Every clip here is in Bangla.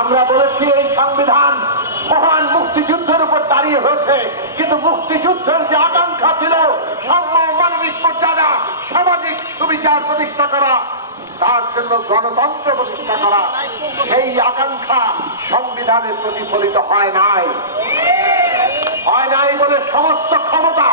আমরা বলেছি এই সংবিধান মহান মুক্তিযুদ্ধের উপর দাঁড়িয়ে হয়েছে, কিন্তু মুক্তিযুদ্ধের যে আকাঙ্ক্ষা ছিল সাম্য, মানবিক মর্যাদা, সামাজিক সুবিচার প্রতিষ্ঠা করা, তার জন্য গণতন্ত্র প্রতিষ্ঠা করা, সেই আকাঙ্ক্ষা সংবিধানে প্রতিফলিত হয় নাই বলে সমস্ত ক্ষমতা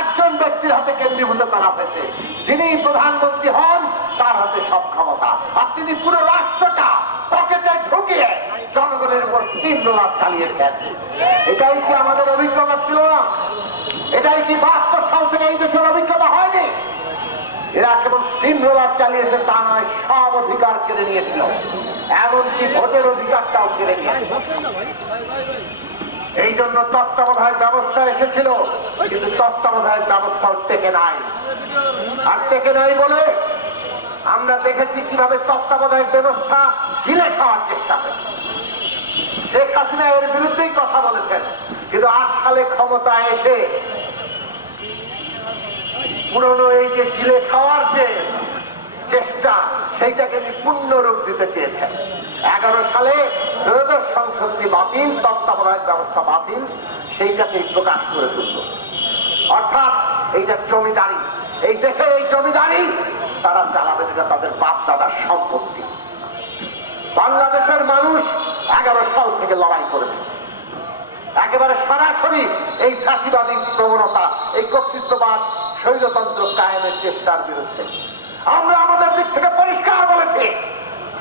একজন ব্যক্তির হাতে কেন্দ্রীভূত করা হয়েছে। যিনি প্রধানমন্ত্রী হন তার হাতে সব ক্ষমতা, আর তিনি পুরো রাষ্ট্রটা পকেটে ঢুকিয়ে জনগণের উপর স্টিমরোলার চালিয়েছেন। এটাই কি আমাদের অভিজ্ঞতা ছিল না? এটাই কি 72 সাল থেকে এই দেশের অভিজ্ঞতা হয়নি? এরা কেবল স্টিমরোলার চালিয়েছে তা নয়, সব অধিকার কেড়ে নিয়েছিল, এমনকি ভোটের অধিকারটাও কেড়ে নিয়েছিল। এই জন্য তত্ত্বাবধায়ক ব্যবস্থা এসেছিল, কিন্তু তত্ত্বাবধায়ক ব্যবস্থাও টেকে নাই। আর টেকে নাই বলে আমরা দেখেছি কিভাবে তত্ত্বাবধায়ক ব্যবস্থা গিলে খাওয়ার চেষ্টা করেছে। শেখ হাসিনা এর বিরুদ্ধেই কথা বলেছেন, কিন্তু 8 সালে ক্ষমতায় এসে পুরনো এই যে গিলে খাওয়ার যে চেষ্টা, সেইটাকে পূর্ণ রূপ দিতে চেয়েছেন। 11 সালে ত্রয়োদশ সংশোধনী বাতিল, তত্ত্বাবধায়ক ব্যবস্থা বাতিল, সেইটাকে প্রকাশ করে তুলল। অর্থাৎ এই যে জমিদারি, এই দেশে এই জমিদারি তারা চালাবে, এটা তাদের বাপ দাদার সম্পত্তি। বাংলাদেশের মানুষ 11 সাল থেকে লড়াই করেছে, একেবারে সরাসরি এই ফাঁসিবাদী প্রবণতা, এই কর্তৃত্ববাদ, স্বৈরতন্ত্র কায়েমের চেষ্টার বিরুদ্ধে। আমরা আমাদের দিক থেকে পরিষ্কার বলেছি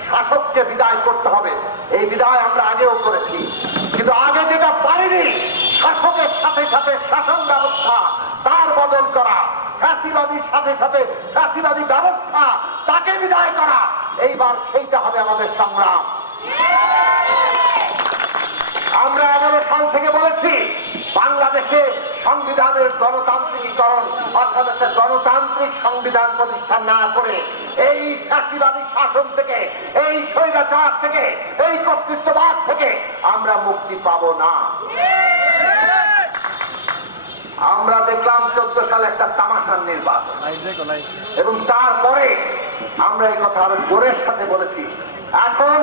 শাসককে বিদায় করতে হবে। এই বিদায় আমরা আগেও করেছি, কিন্তু আগে যেটা পারিনি, শাসকের সাথে সাথে শাসন ব্যবস্থা তার বদল করা, ফ্যাসিবাদীর সাথে সাথে ফ্যাসিবাদী ব্যবস্থা তাকে বিদায় করা, এইবার সেইটা হবে আমাদের সংগ্রাম। আমরা 11 সাল থেকে বলেছি বাংলাদেশে সংবিধানের গণতান্ত্রিকীকরণ, অর্থাৎ একটা গণতান্ত্রিক সংবিধান প্রতিষ্ঠা না করে এই ফ্যাসিবাদী শাসন থেকে, এই স্বৈরাচার থেকে, এই কর্তৃত্ববাদ থেকে আমরা মুক্তি পাব না। আমরা দেখলাম 14 সালে একটা তামাশার নির্বাচন, এবং তারপরে আমরা এই কথা আরো জোরের সাথে বলেছি, এখন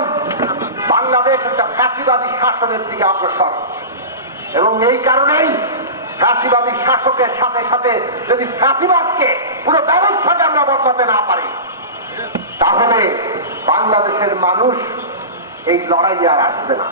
বাংলাদেশ একটা ফ্যাসিবাদী শাসনের দিকে অগ্রসর হচ্ছে। এবং এই কারণেই ফ্যাসিবাদী শাসকের সাথে সাথে যদি ফ্যাসিবাদকে, পুরো ব্যবস্থাকে আমরা বদলাতে না পারি, তাহলে বাংলাদেশের মানুষ এই লড়াই আর আসবে না।